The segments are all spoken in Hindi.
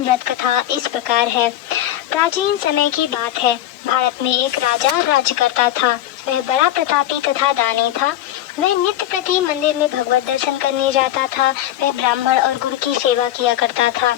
व्रत कथा इस प्रकार है। प्राचीन समय की बात है। भारत में एक राजा राज्य करता था। वह बड़ा प्रतापी तथा दानी था। वह नित्य प्रति मंदिर में भगवत दर्शन करने जाता था। वह ब्राह्मण और गुरु की सेवा किया करता था।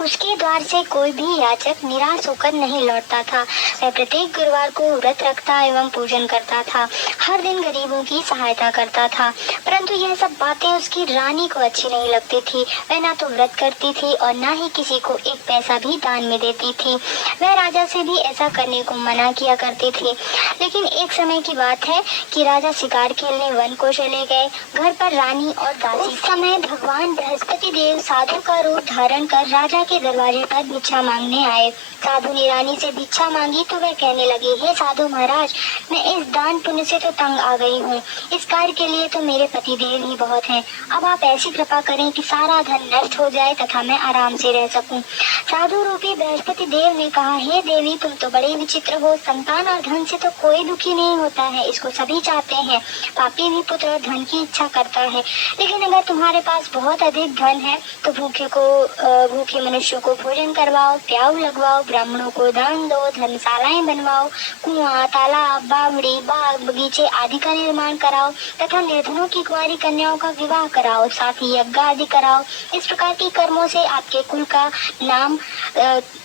उसके द्वार से कोई भी याचक निराश होकर नहीं लौटता था। वह प्रत्येक गुरुवार को व्रत रखता एवं पूजन करता था। हर दिन गरीबों की सहायता करता था। परंतु यह सब बातें उसकी रानी को अच्छी नहीं लगती थी। वह ना तो व्रत करती थी और ना ही किसी को एक पैसा भी दान में देती थी। वह राजा से भी ऐसा करने को मना किया करती थी। लेकिन एक समय की बात है कि राजा शिकार खेलने वन को चले गए। घर पर रानी और दासी। उस समय भगवान बृहस्पति देव साधु का रूप धारण कर राजा के दरवाजे पर भिक्षा मांगने आए। साधु ने रानी से भिक्षा मांगी तो वह कहने लगी, हे साधु महाराज, मैं इस दान पुण्य से तो तंग आ गई हूँ। इस कार्य के लिए तो मेरे पति देव ही बहुत हैं। अब आप ऐसी कृपा करें कि सारा धन नष्ट हो जाए तथा मैं आराम से रह सकूं। साधु रूपी बृहस्पति देव ने कहा, हे देवी, तुम तो बड़े विचित्र हो। संतान और धन से तो कोई दुखी नहीं होता है, इसको सभी चाहते हैं। पापी भी पुत्र और धन की इच्छा करता है। लेकिन अगर तुम्हारे पास बहुत अधिक धन है तो भूखे मनुष्यों को भोजन करवाओ, प्याऊ लगवाओ, ब्राह्मणों को दान दो, धर्मशालाएं बनवाओ, कुआं, तालाब, बावड़ी, बाग, बगीचे आदि का निर्माण कराओ तथा निर्धनों की कुंवारी कन्याओं का विवाह कराओ, साथ ही यज्ञ आदि कराओ। इस प्रकार के कर्मों से आपके कुल का नाम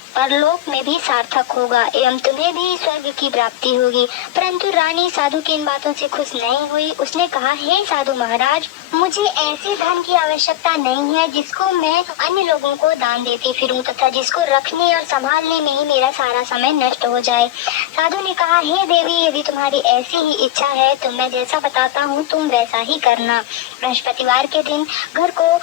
परलोक में भी सार्थक होगा एवं तुम्हें भी स्वर्ग की प्राप्ति होगी। परंतु रानी साधु की इन बातों से खुश नहीं हुई। उसने कहा, हे साधु महाराज, मुझे ऐसे धन की आवश्यकता नहीं है जिसको मैं अन्य लोगों को दान देती फिरूं तथा जिसको रखने और संभालने में ही मेरा सारा समय नष्ट हो जाए। साधु ने कहा, हे देवी, यदि तुम्हारी ऐसी ही इच्छा है तो मैं जैसा बताता हूँ तुम वैसा ही करना। बृहस्पतिवार के दिन घर को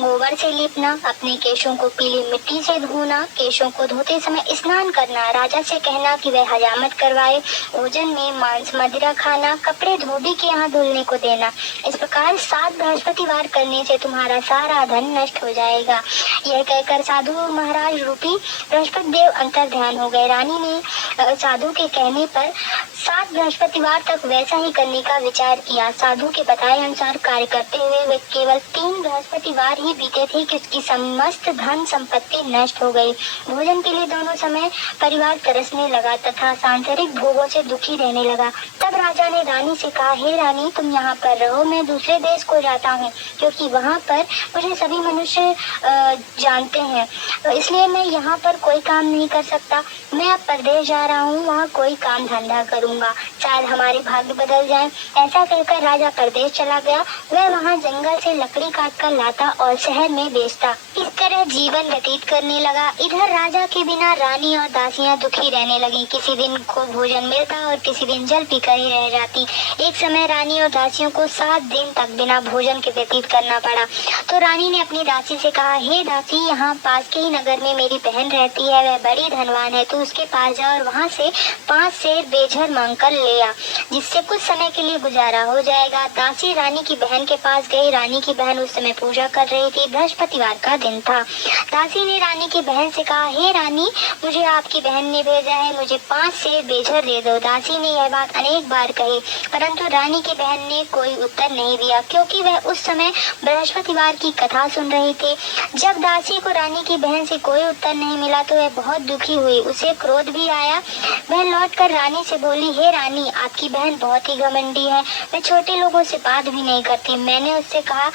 गोबर से लीपना, अपने केशों को पीली मिट्टी से धोना, केशों को धोते समय स्नान करना, राजा से कहना कि वह हजामत करवाए, भोजन में मांस मदिरा खाना, कपड़े धोबी के यहाँ धुलने को देना। इस प्रकार 7 बृहस्पतिवार करने से तुम्हारा सारा धन नष्ट हो जाएगा। यह कहकर साधु महाराज रूपी बृहस्पति देव अंतर ध्यान हो गए। रानी ने साधु के कहने पर 7 बृहस्पतिवार तक वैसा ही करने का विचार किया। साधु के बताए अनुसार कार्य करते हुए वे केवल 3 बृहस्पतिवार ही बीते थे कि उसकी समस्त धन संपत्ति नष्ट हो गई। भोजन के लिए दोनों समय परिवार तरसने लगा तथा सांसारिक भोगों से दुखी रहने लगा। तब राजा ने रानी से कहा, हे रानी, तुम यहाँ पर रहो, मैं दूसरे देश को जाता हूँ क्योंकि वहाँ पर मुझे सभी मनुष्य जानते हैं, तो इसलिए मैं यहाँ पर कोई काम नहीं कर सकता। मैं अब परदेश जा रहा हूँ, वहाँ कोई काम धंधा करूँगा, शायद हमारे भाग्य बदल जाए। ऐसा कहकर राजा परदेश चला गया। वह वहाँ जंगल से लकड़ी काट कर लाता और शहर में बेचता। इस तरह जीवन व्यतीत करने लगा। इधर राजा के बिना रानी और दासियां दुखी रहने लगी। किसी दिन को भोजन मिलता और किसी दिन जल पीकर ही रह जाती। एक समय रानी और दासियों को 7 दिन तक बिना भोजन के व्यतीत करना पड़ा। तो रानी ने अपनी दासी से कहा, हे दासी, यहाँ पास के ही नगर में मेरी बहन रहती है, वह बड़ी धनवान है, तू उसके पास जा और वहाँ से 5 सेर बेझर मांग कर ले आ, जिससे कुछ समय के लिए गुजारा हो जाएगा। दासी रानी की बहन के पास गई। रानी की बहन उस समय पूजा कर रही थी। बृहस्पतिवार का दिन था। दासी ने रानी की बहन से कहा, हे रानी, मुझे आपकी बहन ने भेजा है, मुझे 5 सेर बेझर दे दो। दासी ने यह बात अनेक बार कही, परंतु रानी की बहन ने कोई उत्तर नहीं दिया क्योंकि वह उस समय बृहस्पतिवार की कथा सुन रही थी। जब दासी को रानी की बहन से कोई उत्तर नहीं मिला तो वह बहुत दुखी हुई। उसे क्रोध भी आया। वह लौटकर रानी से बोली, हे रानी, आपकी बहन बहुत ही घमंडी है, वह छोटे लोगों से बात भी नहीं करती। मैंने उससे कहा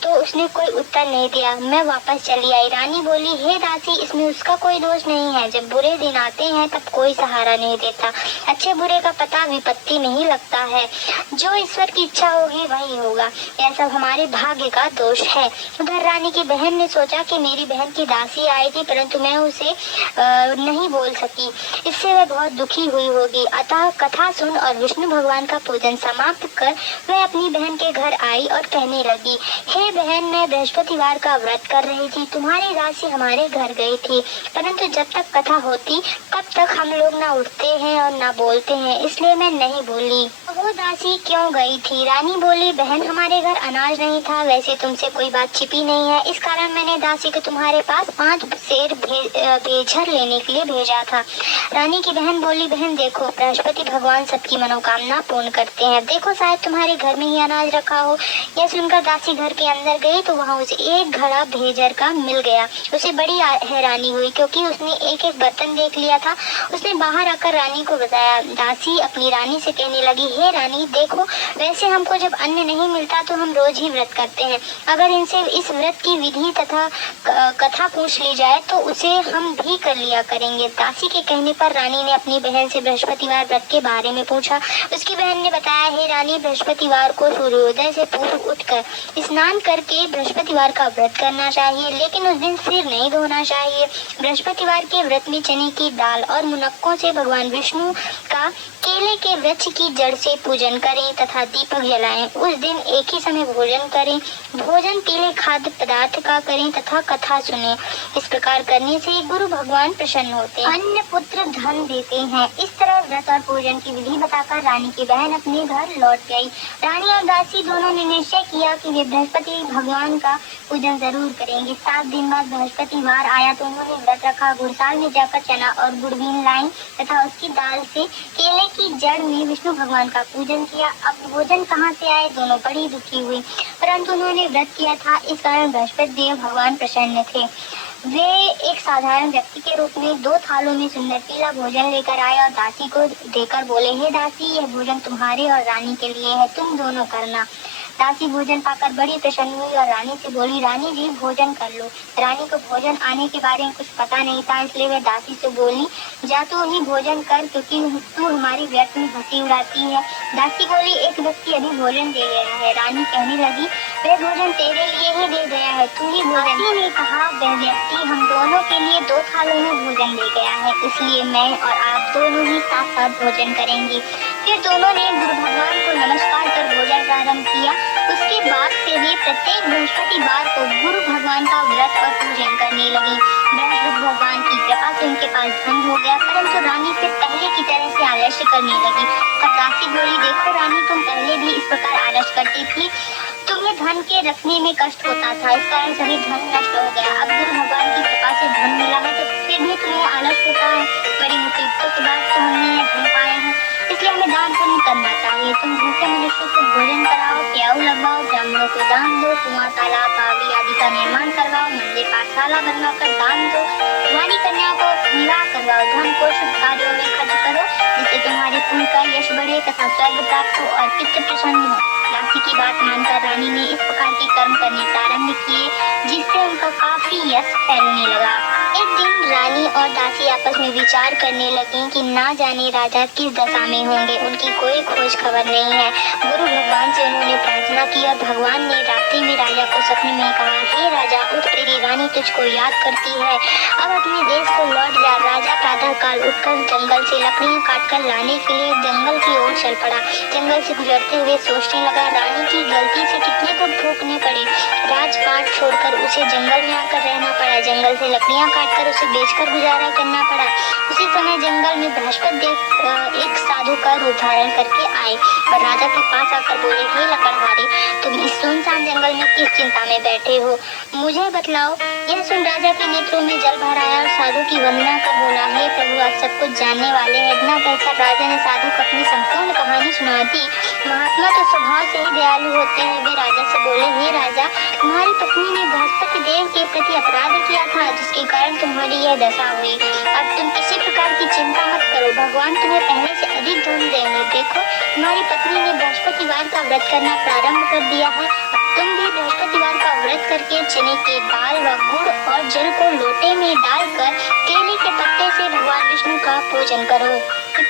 तो उसने कोई उत्तर नहीं दिया। मैं वापस चली आई। रानी बोली, हे दासी, इसमें उसका कोई दोष नहीं है। जब बुरे दिन आते हैं तब कोई सहारा नहीं देता। अच्छे बुरे का पता विपत्ति में ही लगता है। जो ईश्वर की इच्छा होगी वही होगा। यह सब हमारे भाग्य का दोष है। उधर रानी की बहन ने सोचा कि मेरी बहन की दासी आएगी, परंतु मैं उसे नहीं बोल सकी। इससे वह बहुत दुखी हुई होगी। अतः कथा सुन और विष्णु भगवान का पूजन समाप्त कर वह अपनी बहन के घर आई और कहने लगी, हे बहन, मैं बृहस्पतिवार का व्रत कर रही थी, तुम्हारी दासी हमारे घर गई थी, परंतु जब तक कथा होती तब तक हम लोग ना उठते हैं और ना बोलते हैं, इसलिए मैं नहीं बोली। वो दासी क्यों गई थी? रानी बोली, बहन हमारे घर अनाज नहीं था, वैसे तुमसे कोई बात छिपी नहीं है, इस कारण मैंने दासी को तुम्हारे पास 5 सेर भेजर लेने के लिए भेजा था। रानी की बहन बोली, बहन देखो, बृहस्पति भगवान सबकी मनोकामना पूर्ण करते हैं, देखो शायद तुम्हारे घर में ही अनाज रखा हो। यह सुनकर दासी घर के अंदर गई तो वहाँ उसे एक घड़ा भेजर का मिल गया। उसे बड़ी हैरानी हुई क्योंकि उसने एक एक बर्तन देख लिया था। उसने बाहर आकर रानी को बताया। दासी अपनी रानी से कहने लगी, हे रानी देखो, वैसे हमको जब अन्न नहीं मिलता तो हम रोज ही व्रत करते हैं, अगर इनसे इस व्रत की विधि तथा कथा पूछ ली जाए तो उसे हम भी कर लिया करेंगे। दासी के कहने पर रानी ने अपनी बहन से बृहस्पतिवार व्रत के बारे में पूछा। उसकी बहन ने बताया, हे रानी, बृहस्पतिवार को सूर्योदय से पूर्व उठकर स्नान करके बृहस्पतिवार का व्रत करना चाहिए, लेकिन उस दिन सिर नहीं धोना चाहिए। बृहस्पतिवार के व्रत में चने की दाल और मुनक्कों से भगवान विष्णु का केले के वृक्ष की जड़ से पूजन करें तथा दीपक जलाएं। उस दिन एक ही समय भोजन करें। भोजन पीले खाद्य पदार्थ का करें तथा कथा सुने। इस प्रकार करने से गुरु भगवान प्रसन्न होते हैं, अन्न पुत्र धन देते हैं। इस तरह व्रत और पूजन की विधि बताकर रानी की बहन अपने घर लौट गई। रानी और दासी दोनों ने निश्चय किया कि वे बृहस्पति भगवान का पूजन जरूर करेंगे। 7 दिन बाद बृहस्पतिवार आया तो उन्होंने व्रत रखा। घुड़साल में जाकर चना और गुड़बीन लाई तथा उसकी दाल से केले की जड़ में विष्णु भगवान का पूजन किया। अब भोजन कहाँ से आए? दोनों बड़ी दुखी हुई, परंतु उन्होंने व्रत किया था, इस कारण बृहस्पति देव भगवान प्रसन्न थे। वे एक साधारण व्यक्ति के रूप में 2 थालों में सुंदर पीला भोजन लेकर आए और दासी को देकर बोले, हे दासी, यह भोजन तुम्हारे और रानी के लिए है, तुम दोनों करना। दासी भोजन पाकर बड़ी प्रसन्न हुई और रानी से बोली, रानी जी भोजन कर लो। रानी को भोजन आने के बारे में कुछ पता नहीं था, इसलिए वह दासी से बोली, जा तू ही भोजन कर, क्योंकि तू हमारी व्यर्थ में हंसी उड़ाती है। दासी बोली, एक व्यक्ति अभी भोजन दे गया है। रानी कहने लगी, वह भोजन तेरे लिए ही दे गया है, तू ही भोजन। दासी ने कहा, वह व्यक्ति हम दोनों के लिए 2 थालों में भोजन दे गया है, इसलिए मैं और आप दोनों ही साथ साथ भोजन करेंगे। फिर दोनों ने गुरु भगवान को नमस्कार कर भोजन प्रारंभ किया। उसके बाद से वे प्रत्येक बृहस्पतिवार को गुरु भगवान का व्रत और पूजन करने लगी। बृहस्पति भगवान की कृपा से उनके पास धन हो गया, परंतु रानी फिर पहले की तरह से आलस्य करने लगी। तब दासी बोली, देखो रानी, तुम पहले भी इस प्रकार आलस्य करती थी, तुम्हें धन के रखने में कष्ट होता था, इस कारण सभी धन नष्ट हो गया। अब गुरु भगवान की कृपा से धन मिला है तो फिर भी तुम्हें आलस होता है। बड़ी मुसीबतों के बाद तो हमने यह धन पाए हैं, इसलिए हमें दान पुण्य करना चाहिए। तुम भूखे मनुष्यों को भोजन कराओ, प्याऊ लगवाओ, ब्राह्मणों को दान दो, कुआं, तालाब, बावड़ी आदि का निर्माण करवाओ, मंदिर, पाठशाला बनवाकर दान दो, तुम्हारी कन्या को विवाह करवाओ, धन को शुभ कार्यों में खर्च करो, जिससे तुम्हारे पुण्य का यश बढ़े तथा स्वर्ग प्राप्त हो और पितृ प्रसन्न हो। दासी की बात मानकर रानी ने इस प्रकार के कर्म करने प्रारंभ किए, जिससे उनका काफी यश फैलने लगा। एक दिन रानी और दासी आपस में विचार करने लगी कि ना जाने राजा किस दशा में होंगे, उनकी कोई खोज खबर नहीं है। गुरु भगवान से उन्होंने प्रार्थना की और भगवान ने रात्रि में राजा को सपने में कहा, हे राजा, उठ, तेरी रानी तुझको याद करती है, अब अपने देश को लौट जा। राजा प्रातः काल उठकर जंगल से लकड़ियां काटकर लाने के लिए जंगल की ओर चल पड़ा। जंगल से गुजरते हुए सोचने लगा, रानी की गलती से कितने को भूखने पड़े। राजपाट छोड़कर उसे जंगल में आकर रहना पड़ा। जंगल से लकड़ियां काटकर उसे बेचकर गुजारा करना पड़ा। उसी समय जंगल में बृहस्पति देव एक साधु का रूप धारण करके आए और राजा के पास आकर बोले, हे लकड़हारे, तुम इस सुनसान जंगल में किस चिंता में बैठे हो, मुझे बतलाओ। यह सुन राजा के नेत्रों में जल भर आया और साधु की वंदना कर बोला, हे प्रभु, आप सब कुछ जानने वाले हैं। इतना कहकर राजा ने साधु को अपनी संपूर्ण कहानी सुना दी। महात्मा तो स्वभाव से ही दयालु होते हैं। वे राजा से बोले, हे राजा, तुम्हारी पत्नी ने बृहस्पति देव के प्रति अपराध किया था, जिसके कारण तुम्हारी यह दशा हुई। अब तुम किसी प्रकार की चिंता मत करो, भगवान तुम्हें पहले से अधिक धन देंगे। देखो, तुम्हारी पत्नी ने बृहस्पतिवार का व्रत करना प्रारंभ कर दिया है। तुम भी बृहस्पतिवार का व्रत करके चने के दाल व गुड़ और जल को लोटे में डालकर केले के पत्ते से भगवान विष्णु का पूजन करो।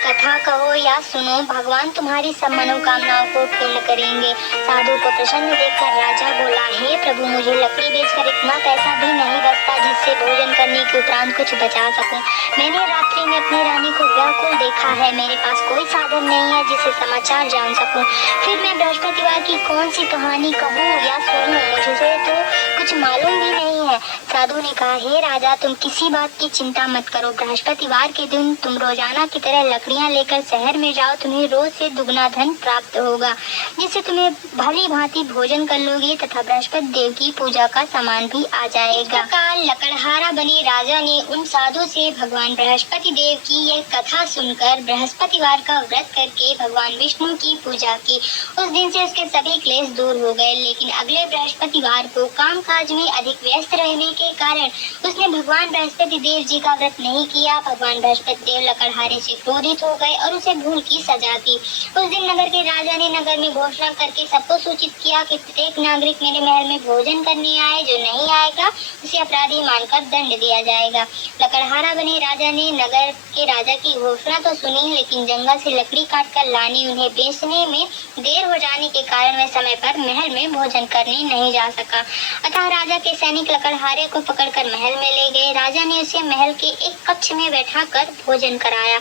कथा कहो या सुनो, भगवान तुम्हारी सब मनोकामनाओं को पूर्ण करेंगे। साधु को प्रसन्न देखकर राजा बोला, हे प्रभु, मुझे लकड़ी बेचकर इतना पैसा भी नहीं बचता जिससे से भोजन करने के उपरांत कुछ बचा सकूं। मैंने रात्रि में अपनी रानी को व्याकुल देखा है। मेरे पास कोई साधन नहीं है जिससे समाचार जान सकूं। फिर मैं बृहस्पतिवार की कौन सी कहानी कहूँ या सुनूं, मुझे तो कुछ मालूम भी नहीं है। साधु ने कहा, हे राजा, तुम किसी बात की चिंता मत करो। बृहस्पतिवार के दिन तुम रोजाना की तरह लकड़ियां लेकर शहर में जाओ। तुम्हें रोज से दुगना धन प्राप्त होगा, जिससे तुम्हें भली भांति भोजन कर लोगे तथा बृहस्पति देव की पूजा का सामान भी आ जाएगा। इस प्रकार लकड़हारा बने राजा ने उन साधु से भगवान बृहस्पति देव की यह कथा सुनकर बृहस्पतिवार का व्रत करके भगवान विष्णु की पूजा की। उस दिन से उसके सभी क्लेश दूर हो गए। लेकिन अगले बृहस्पतिवार को कामकाज में अधिक व्यस्त रहने के कारण उसने भगवान बृहस्पति देव जी का व्रत नहीं किया। भगवान बृहस्पति देव लकड़हारे से क्रोधित हो गए और उसे भूल की सजा दी। उस दिन नगर के राजा ने नगर में घोषणा करके सबको सूचित किया कि प्रत्येक नागरिक मेरे महल में भोजन करने आए। जो नहीं आएगा उसे अपराधी मानकर दंड दिया जाएगा। लकड़हारा बने राजा ने नगर के राजा की घोषणा तो सुनी, लेकिन जंगल से लकड़ी काटकर लाने उन्हें बेचने में देर हो जाने के कारण वह समय पर महल में भोजन करने नहीं जा सका। अतः राजा के सैनिक लकड़हारे को पकड़कर महल में ले गए। राजा ने उसे महल के एक कक्ष में बैठाकर भोजन कराया।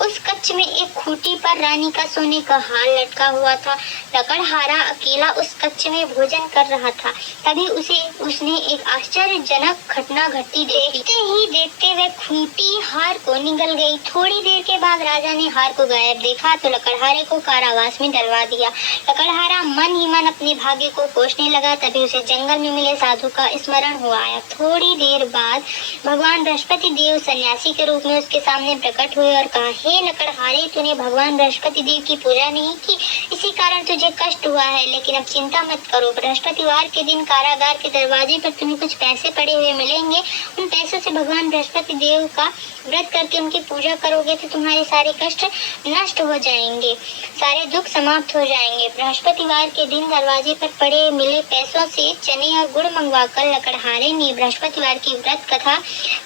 उस कक्ष में एक खूंटी पर रानी का सोने का हार लटका हुआ था। लकड़हारा अकेला उस कक्ष में भोजन कर रहा था। तभी उसने एक आश्चर्यजनक घटना घटती देखते वह खूंटी हार को निगल गई। थोड़ी देर के बाद राजा ने हार को गायब देखा तो लकड़हारे को कारावास में डलवा दिया। लकड़हारा मन ही मन अपने भाग्य को कोसने लगा। तभी उसे जंगल में मिले साधु का स्मरण हुआ आया। थोड़ी देर बाद भगवान बृहस्पति देव सन्यासी के रूप में उसके सामने प्रकट हुए और कहा, हे लकड़हारे, तूने भगवान बृहस्पति देव की पूजा नहीं की, इसी कारण तुझे कष्ट हुआ है। लेकिन अब चिंता मत करो। बृहस्पतिवार के दिन कारागार के दरवाजे पर तुम्हें कुछ पैसे पड़े हुए मिलेंगे। उन पैसों से भगवान बृहस्पति देव का व्रत करके उनकी पूजा करोगे तो तुम्हारे सारे कष्ट नष्ट हो जाएंगे, सारे दुख समाप्त हो जाएंगे। बृहस्पतिवार के दिन दरवाजे पर पड़े मिले पैसों से चने और गुड़ मंगवाकर लकड़हारे ने बृहस्पतिवार की व्रत कथा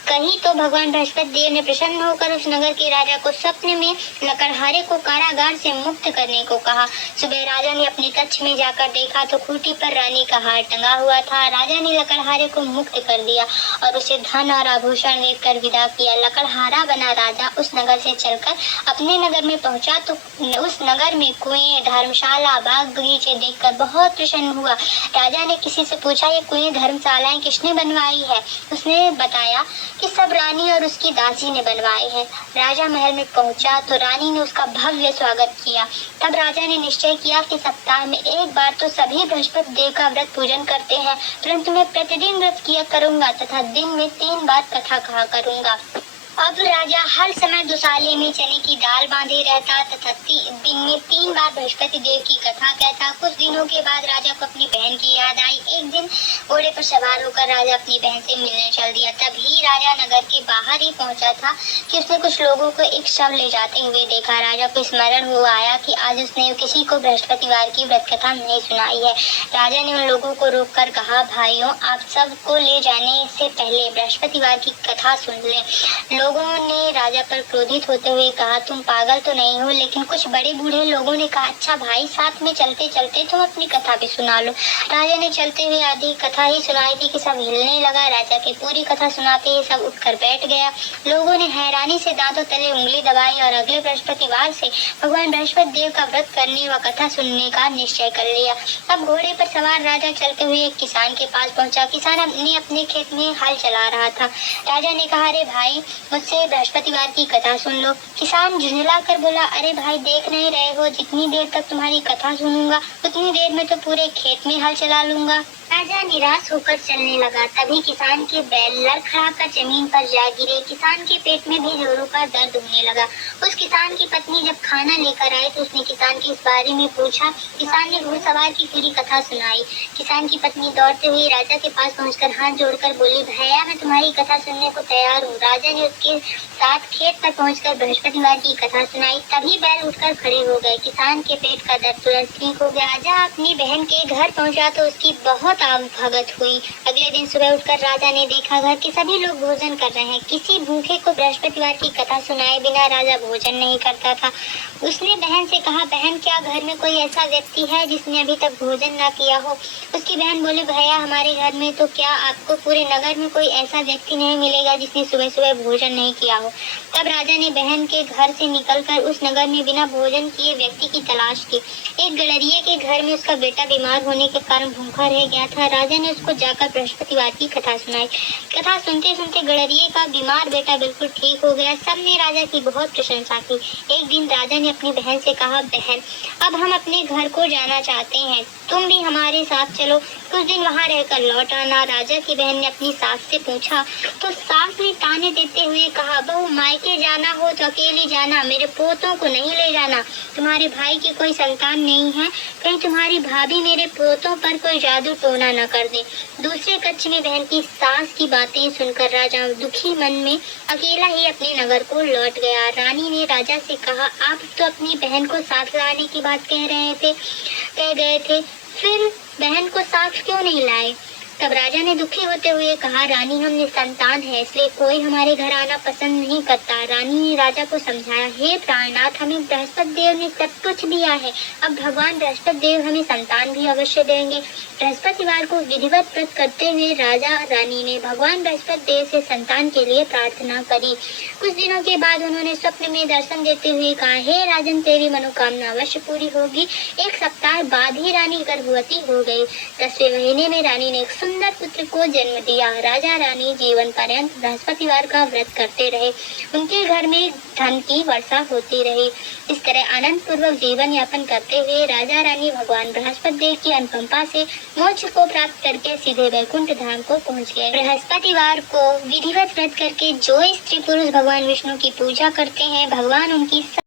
कही तो भगवान बृहस्पति देव ने प्रसन्न होकर उस नगर के राजा को स्वप्न में लकड़हारे को कारागार से मुक्त करने को कहा। सुबह राजा ने अपने कक्ष में जाकर देखा तो खूंटी पर रानी का हार टंगा हुआ था। राजा ने लकड़हारे को मुक्त कर दिया और उसे धन और आभूषण देकर विदा किया। लकड़हारा बना राजा उस नगर से चलकर अपने नगर में पहुंचा तो उस नगर में कुएं, धर्मशाला, बाग बगीचे देखकर बहुत प्रसन्न हुआ। राजा ने किसी से पूछा, ये कुएं, धर्मशालाएं किसने बनवाई है? उसने बताया कि सब रानी और उसकी दासी ने बनवाए हैं। राजा महल में पहुंचा तो रानी ने उसका भव्य स्वागत किया। तब राजा ने निश्चय किया कि सप्ताह में एक बार तो सभी बृहस्पति देव का व्रत पूजन करते हैं, परंतु मैं प्रतिदिन व्रत किया करूंगा तथा दिन में 3 बार कथा कहा करूंगा। अब राजा हर समय दुसाले में चने की दाल बांधे रहता तथा दिन में 3 बार बृहस्पति देव की कथा कहता। कुछ दिनों के बाद राजा को अपनी बहन की याद आई। एक दिन घोड़े पर सवार होकर राजा अपनी बहन से मिलने चल दिया। तभी राजा नगर के बाहर ही पहुंचा था कि उसने कुछ लोगों को एक शव ले जाते हुए देखा। राजा को स्मरण हुआ आया कि आज उसने किसी को बृहस्पतिवार की व्रत कथा नहीं सुनाई है। राजा ने उन लोगों को रोककर कहा, भाइयों, आप सबको ले जाने से पहले बृहस्पतिवार की कथा सुन लें। लोगों ने राजा पर क्रोधित होते हुए कहा, तुम पागल तो नहीं हो? लेकिन कुछ बड़े बूढ़े लोगों ने कहा, अच्छा भाई, साथ में चलते चलते तुम अपनी कथा भी सुना लो। राजा ने चलते हुए आधी कथा ही सुनाई थी कि सब हिलने लगा। राजा के पूरी कथा सुनाते ही सब उठकर बैठ गया। लोगों ने हैरानी से दांतों तले उंगली दबाई और अगले बृहस्पतिवार से भगवान बृहस्पति देव का व्रत करने व कथा सुनने का निश्चय कर लिया। अब घोड़े पर सवार राजा चलते हुए एक किसान के पास पहुंचा। किसान अपने खेत में हल चला रहा था। राजा ने कहा, अरे भाई, मुझसे बृहस्पतिवार की कथा सुन लो। किसान झुंझला कर बोला, अरे भाई, देख नहीं रहे हो, जितनी देर तक तुम्हारी कथा सुनूंगा उतनी देर में तो पूरे खेत में हल चला लूंगा। राजा निराश होकर चलने लगा। तभी किसान के बैल लड़खड़ाकर जमीन पर जा गिरे। किसान के पेट में भी जोरों का दर्द होने लगा। उस किसान की पत्नी जब खाना लेकर आई तो उसने किसान के इस बारे में पूछा। किसान ने घुड़सवार की पूरी कथा सुनाई। किसान की पत्नी दौड़ते हुए राजा के पास पहुंचकर हाथ जोड़कर बोली, भैया, मैं तुम्हारी कथा सुनने को तैयार हूँ। राजा ने उसके साथ खेत पर पहुंचकर बृहस्पतिवार की कथा सुनाई। तभी बैल उठकर खड़े हो गए। किसान के पेट का दर्द तुरंत ठीक हो गया। राजा अपनी बहन के घर पहुंचा तो उसकी बहुत आवभगत हुई। अगले दिन सुबह उठकर राजा ने देखा घर के सभी लोग भोजन कर रहे हैं। किसी भूखे को बृहस्पतिवार की कथा सुनाए बिना राजा भोजन नहीं करता था। उसने बहन से कहा, बहन क्या घर में कोई ऐसा व्यक्ति है जिसने अभी तक भोजन ना किया हो? उसकी बहन बोली, भैया हमारे घर में तो क्या आपको पूरे नगर में कोई ऐसा व्यक्ति नहीं मिलेगा जिसने सुबह सुबह भोजन नहीं किया हो। तब राजा ने बहन के घर से निकलकर उस नगर में बिना भोजन किए व्यक्ति की तलाश की। एक गडरिये के घर में उसका बेटा बीमार होने के कारण भूखा रह गया था। राजा ने उसको जाकर बृहस्पतिवार की कथा सुनाई। कथा सुनते सुनते गडरिये का बीमार बेटा बिल्कुल ठीक हो गया। सबने राजा की बहुत प्रशंसा की। एक दिन राजा ने अपनी बहन से कहा, बहन अब हम अपने घर को जाना चाहते हैं, तुम भी हमारे साथ चलो, कुछ दिन वहाँ रहकर लौट आना। राजा की बहन ने अपनी सास से पूछा तो सास ने ताने देते हुए कहा, बहू मायके जाना हो तो अकेली जाना, मेरे पोतों को नहीं ले जाना। तुम्हारे भाई की कोई संतान नहीं है, कहीं तुम्हारी भाभी मेरे पोतों पर कोई जादू टोना न कर दे। दूसरे कक्ष में बहन की सास की बातें सुनकर राजा दुखी मन में अकेला ही अपने नगर को लौट गया। रानी ने राजा से कहा, आप तो अपनी बहन को साथ लाने की बात कह गए थे, फिर बहन को साथ क्यों नहीं लाए? तब राजा ने दुखी होते हुए कहा, रानी हम निसंतान है, इसलिए कोई हमारे घर आना पसंद नहीं करता। रानी ने राजा को समझाया, हे प्राणनाथ, हमें बृहस्पति देव ने सब कुछ दिया है, अब भगवान बृहस्पति देव हमें संतान भी अवश्य देंगे। बृहस्पतिवार को विधिवत व्रत करते हुए राजा रानी ने भगवान बृहस्पति देव से संतान के लिए प्रार्थना करी। कुछ दिनों के बाद उन्होंने स्वप्न में दर्शन देते हुए कहा, हे राजन, तेरी मनोकामना अवश्य पूरी होगी। एक सप्ताह बाद ही रानी गर्भवती हो गई। 10वें महीने में रानी ने एक सुंदर पुत्र को जन्म दिया। राजा रानी जीवन पर्यंत बृहस्पतिवार का व्रत करते रहे। उनके घर में धन की वर्षा होती रही। इस तरह आनंद पूर्वक जीवन यापन करते हुए राजा रानी भगवान बृहस्पति देव की अनुकंपा से मोक्ष को प्राप्त करके सीधे वैकुंठ धाम को पहुंच गए। बृहस्पतिवार को विधिवत व्रत करके जो स्त्री पुरुष भगवान विष्णु की पूजा करते हैं, भगवान उनकी